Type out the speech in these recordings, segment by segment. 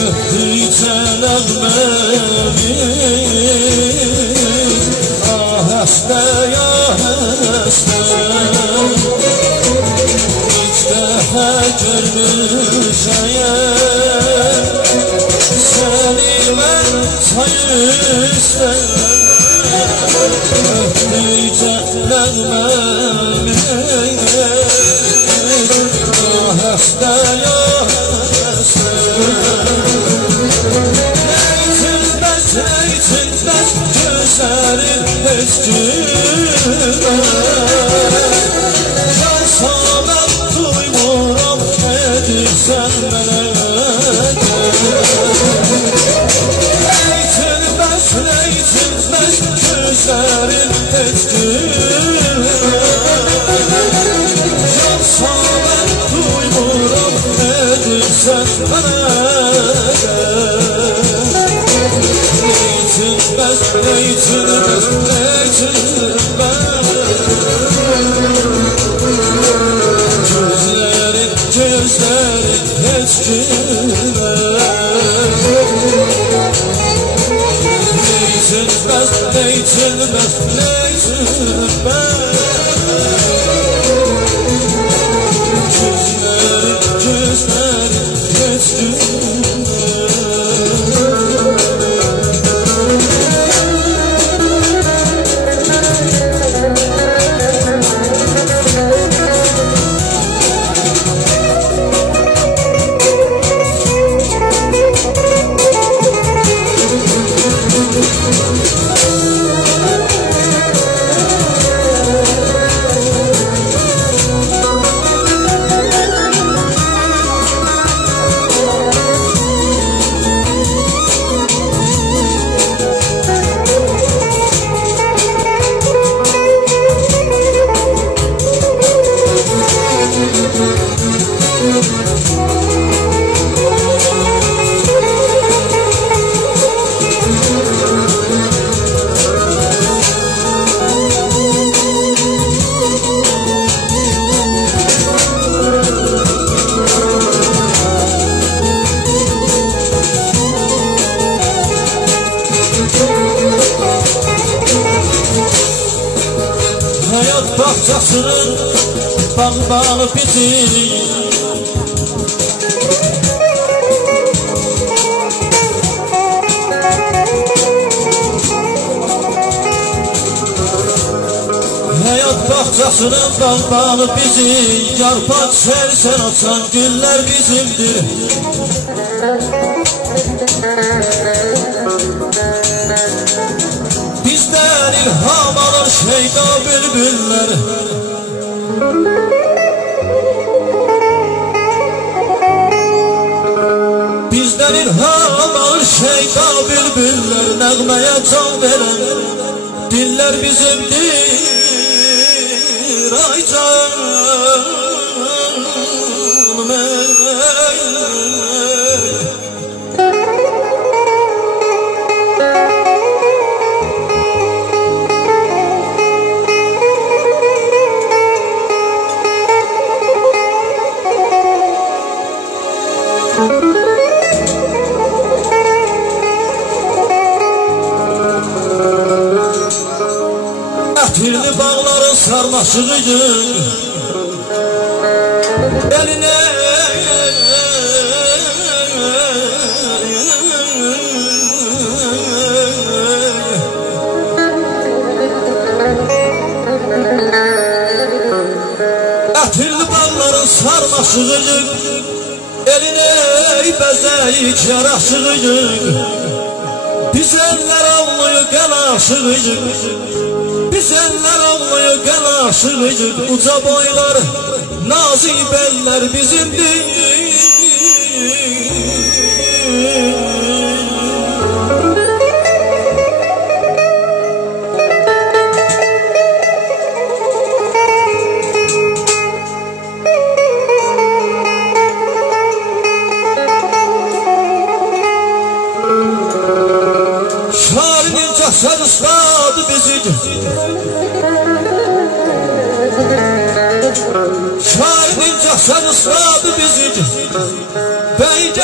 öptükçe nəğmemiz ahəstə ya həstə ilk dəfə görmüşəyəm səni mən çay üstə öptükçe nəğmemiz ahəstə ya həstə Neytilməz, neytilməz gözlərin heç gülməz Yansa mən duymuram edirsən mənə Neytilməz, neytilməz gözlərin heç gülməz Yansa mən duymuram edirsən mənə Neytilməz, neytilməz, neytilməz Gözlərin, gözlərin heç gülməz Neytilməz, neytilməz, neytilməz Gözlərin, gözlərin heç gülməz Hayat bahçesinin bağbanı bizim Hayat bahçesinin bağbanı bizim Yarpak sersen açan güller bizimdir Bizden ilham alır şeyda bülbüller Bizden ilham alır şeyda bülbüller Nəğməyə can veren diller bizimdir Ay canım Ətirli bağların sarmaşığıydı Eline Ətirli bağların sarmaşığıydı Eline bəzəyik yaraşığıydı Biz eller avlıyıq, el aşığıyıq Biz eller avlıyıq, el aşığıyıq Uca boylar, nazik eller bizimdir Sen ısladı bizi Şairin sen ısladı bizi Beyce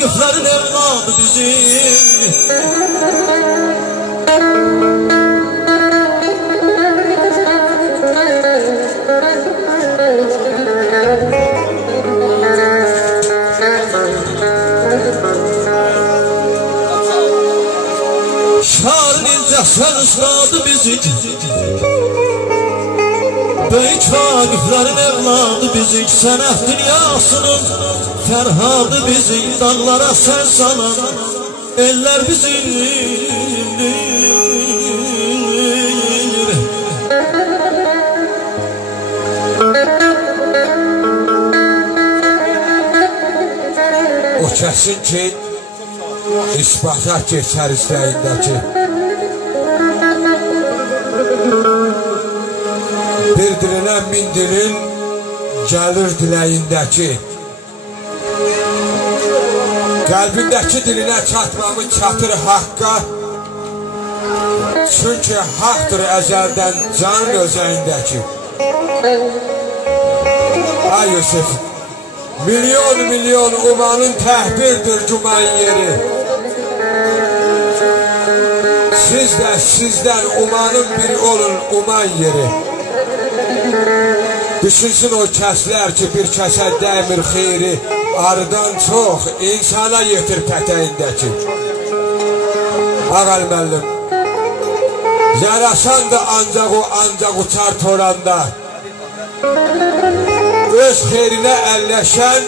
Vakıfların evladı bizim. Şarın incəsən ısladı bizi. Böyük vakıfların evladı bizi. Sənət dünyasının Ferhadı bizi. Dağlara sen salan eller bizimdir. O kəsin ki İsbata geçər istəyindəki bir dilinə min dilin gəlir diləyindəki qəlbindəki dilinə çatmamı çatır haqqa çünki haqdır əzəldən canın özəyindəki. Ay Yusuf, milyon milyon umanın təhbirdir güman yeri. Siz də sizdən umanın biri olun uman yeri. Düşünsün o kəslər ki bir kəsə dəmir xeyri arıdan çox insana yetir pətəyindəki. Ağal müəllim, yarasan da ancaq uçar toranda. Öz xeyrinə əlləşən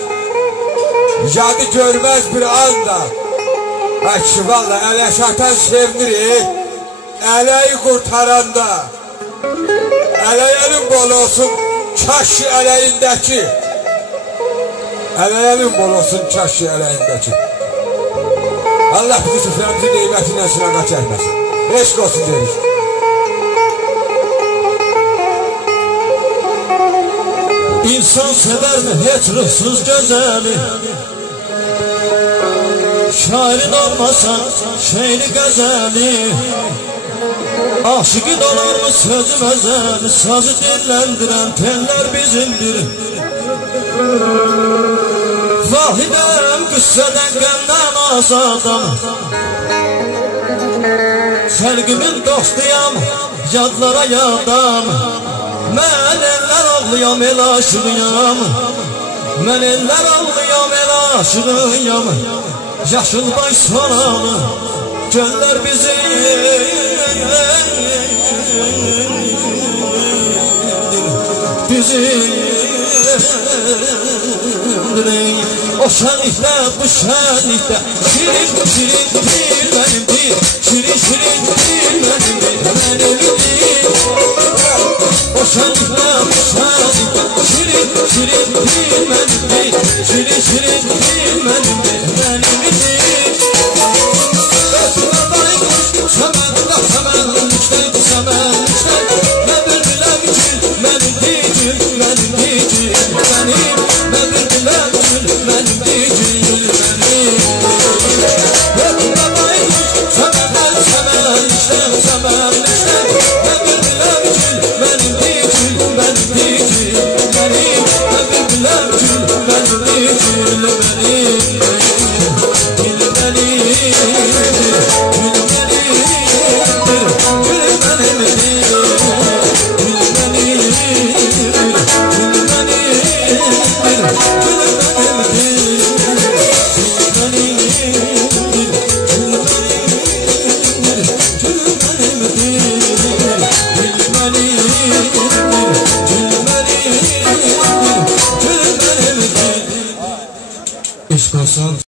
yadı görməz bir anda. Əksi valla ələşatan sevinir ələyi qurtaranda. Ələyənin bol olsun kaşı ələyindəki. Ələyənin bol olsun kaşı ələyindəki. Allah bizi süfrəmizin neymətindən sınağa çəkməsin. Eşq olsun deyirik. İnsan sever mi hiç ruhsuz gözeli? Şairin olmasa şeiri gazeli. Aşıkın olur mu sözü mezeli? Sazı dinlendiren teller bizimdir. Vahidem güsseden gemden azadam. Selgimin dostuyam, yadlara yadam. Mən eller ağlıyam, el aşığıyam. Mən eller ağlıyam, el aşığıyam. Yaşılbay sonalı göller bizi. O şenlikte bu şenlikte şirin şirin değil benimdir. Şirin şirin değil benimdir. Benimdir. O şenlikte bu şenlikte şirin şirin değil benimdir. Şirin şirin değil benimdir. Benimdir. Ötüme baykuş semenle semenlikte semenlikte. Ne bir bilem için benim diyecim benim diyecim benim. Ne bir bilem için benim diyecim benim. Ötüme baykuş semenle semenlikte semenlikte. Ne bir bilem için benim diyecim benim diyecim benim. Ne bir bilem için benim diyecim benim. Eşk olsun.